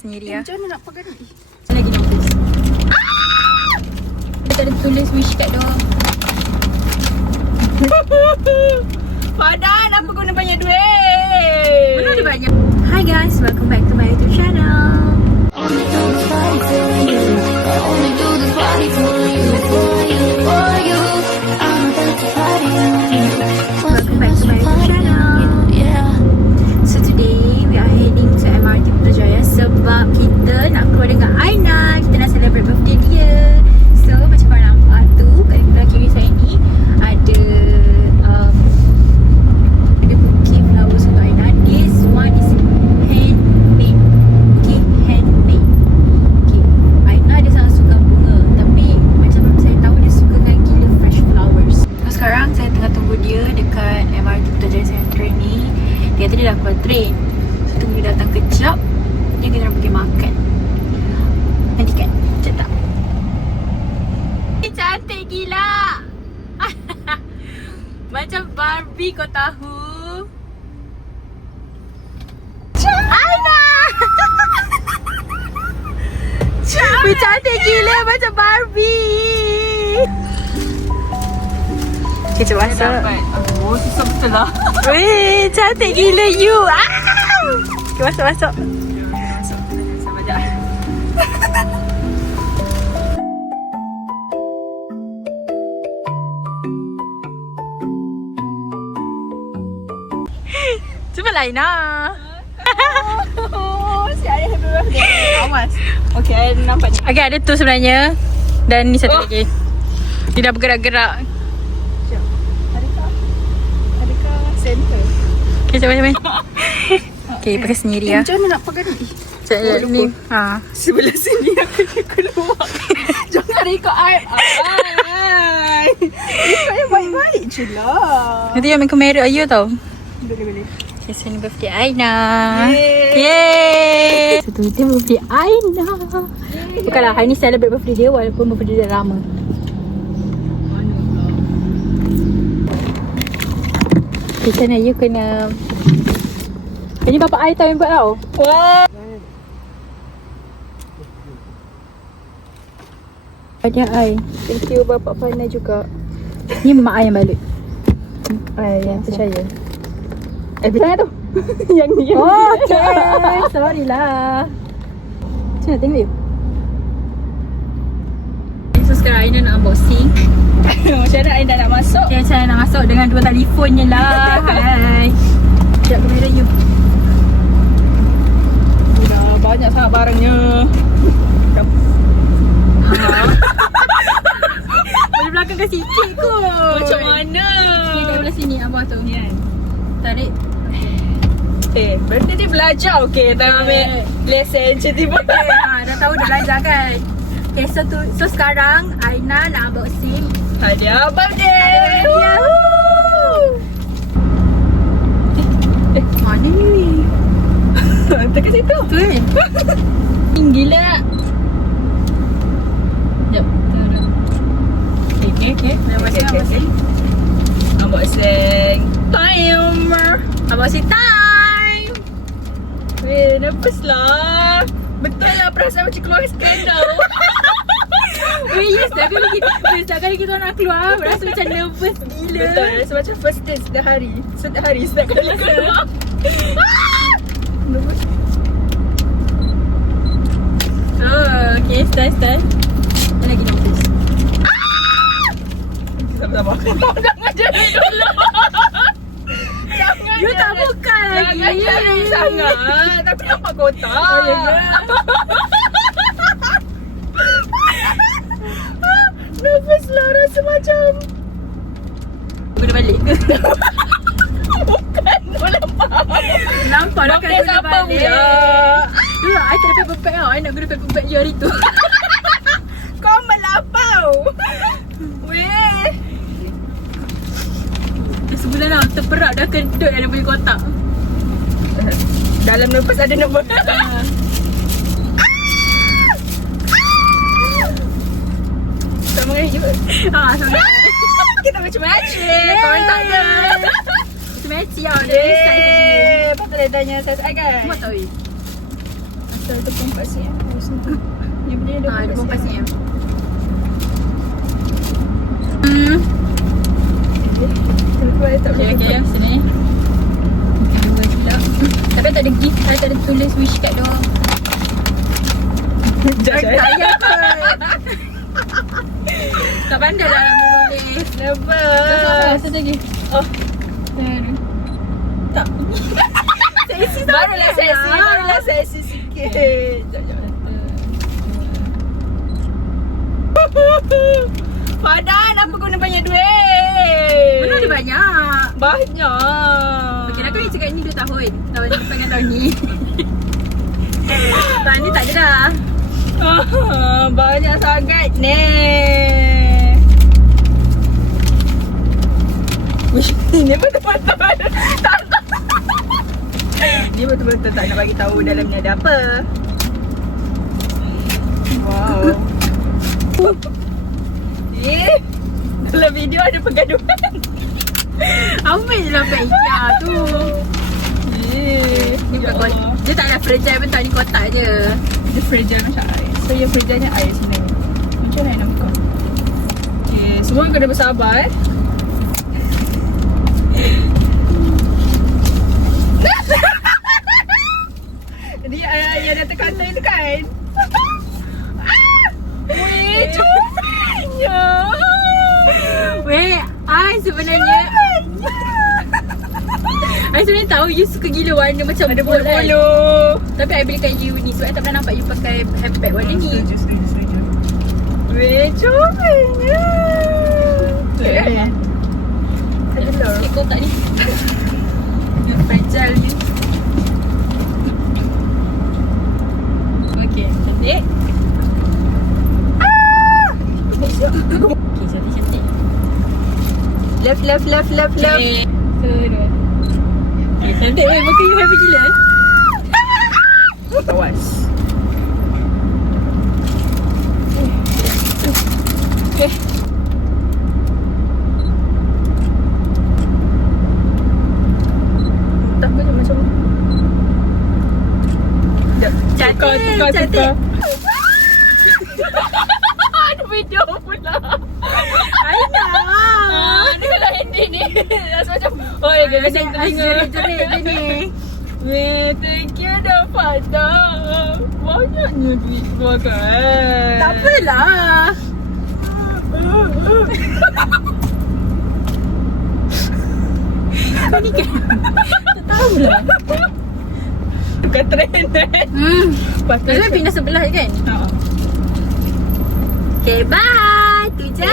Sendiri ya. Macam mana nak pakai ni? Lagi nervous. Dia tak ada tulis wish kat dia. Padan, apa guna banyak duit? Mana ada banyak. Hi guys, welcome back to my YouTube channel. Only do the party for you. I only do the party for you, for you, for you. I'm about to party on you. Welcome back to my YouTube channel. Yeah. So today we are heading to MRT Putrajaya sebab kita nak keluar dengan Aina. Kita nak celebrate birthday dia. So macam korang nampak tu kat sebelah kiri saya ni ada bouquet flowers untuk Aina. This one is handmade. Okay, handmade. Okay, Aina dia sangat suka bunga, tapi macam saya tahu dia suka dengan gila fresh flowers. So sekarang saya tengah tunggu dia dekat MRT Putrajaya Central ni. Dia tadi dah keluar train. So tunggu dia datang kejap. Dia kita nak pergi makan. Nanti kan? Macam tak? Cantik gila. Macam Barbie, kau tahu. Aina. Cantik gila macam Barbie. Kita masuk. Oh, susah betul lah. Weh, cantik gila you. Kita masuk. Sama je. Cuba Aina. Oh, si ayah happy birthday. Awas. Okay, I nampak ni. Okay, ada tu sebenarnya. Dan ni satu lagi. Dia dah bergerak-gerak. Adakah center? Okay, cuba. Okay, pakai sendiri ya. Macam mana nak pakai ni? Cak ni. Ha. Sebelah sini aku keluar. Jangan ikut I. Ikut yang baik-baik je lah. Nanti yang main kamera you tau. Boleh. Okay, so ni birthday Aina. Yeay. Yeay. So tu dia birthday Aina. Bukanlah, hari ni celebrate birthday dia walaupun birthday dia dah lama. Okay, macam mana you kena... Ini bapak I tahu yang buat tau. Wah. Banyak I. Thank you bapak Pana juga. Ni mak I yang balik. Yang percaya. Sana tu. Yang ni. Oh, okay. Sorry lah. Macam mana tengok you? So sekarang Aina nak unboxing. Macam mana Aina nak masuk? Okay, macam mana nak masuk dengan dua telefon je lah. Hai. Sekejap kamera you. Dah banyak sangat barangnya. Boleh belakangkan sikit kot. Macam mana? Okay, kat belah sini abang tu. Kan? Tarik. Berarti dia belajar okay. Tak ambil lesen macam tu. Dah tahu dia belajar kan. Okay, so sekarang Aina nak unboxing Hadiah birthday. Mana ni? Tekan situ. Tu kan? Gila. Sekejap. Okay. Okay. Unboxing time. Unboxing time. Nervous lah. Betul lah perasaan macam keluar skandal. Weh, yes, tapi setiap kali kita nak keluar rasa macam nervous gila. Betul, rasa macam first day setiap hari. Setiap kali keluar. Nervous. Okay, start. Mana lagi nervous? Sabar. Jangan jadi dulu. You tak buka lagi. Jangan jadi sangat. Tapi nampak kotak. Oh, ya ke? Nervous lah rasa macam. Guna balik ke? Bukan. Nampak. Nampak dah kan Birthday guna siapa balik. pula? Tu lah, I tak ada paper bag tau. I nak guna paper bag you hari tu. Kau melapau. Weh. Sebulan dah terperak dah kedut ada punya kotak. Dalam nervous ada nervous. Sama dengan you. Sama. Kita macam-macam. Korang tak ada. Macam-macam tau. Dia size tadi. Patut dia tanya size I kan? Semua tahu. 124 cm. Dia punya 24 cm. Tak boleh Okay, sini. Dua pula. Tapi tak ada gift, saya tak ada tulis wish card tu. Tak payah kot. Tak pandai lah menulis. Kenapa? Satu lagi. Oh, tak. Barulah seksi sikit. Padan, apa guna banyak duit? Mana ada banyak. Banyak. Okey, dah kau yang cakap ni 2 tahun. Tahun ni dengan tahun ni. Tahun ni tak ada dah. Banyak sangat ni. Wish, ni betul-betul tak. Dia betul-betul tak nak bagi tahu dalam ni ada apa. Wow. Dalam video ada pergaduhan. Ambil je lah beg Ikea tu. Ni bukan kotak. Dia tak ada fragile pun tak, ni kotak je. Dia fragile macam air. So yang fragile-nya air sini. Macam mana nak buka? Okay, semua kena bersabar Dia yang dah terkata itu kan? Weh, comelnya. Weh, I sebenarnya I sebenarnya tahu you suka gila warna macam Ada bold kan. bulu-bulu. Tapi I belikan you ni sebab I tak pernah nampak you pakai handbag warna ni. Setuju. Weh, comelnya. Okay. Adalah. Sikit kotak ni. Yang fragile ni. Okay, cantik. Okay, cantik-cantik. Love. Okay, turun. Okay, cantik weh. Muka you happy gila. Awas. Okay. Tak boleh macam Cantik. Ada video pula. I nak. Dia kalau ending ni rasa macam oh ya dia macam telinga. Jerit-jerit je ni. Weh, thank you dah Fada. Banyaknya duit keluar kan. Tak apalah. Kau ni kan tak tahulah. Tukar trend kan. Lepas tu pindah sebelah je kan. Ha. Okay, bye. Tu je.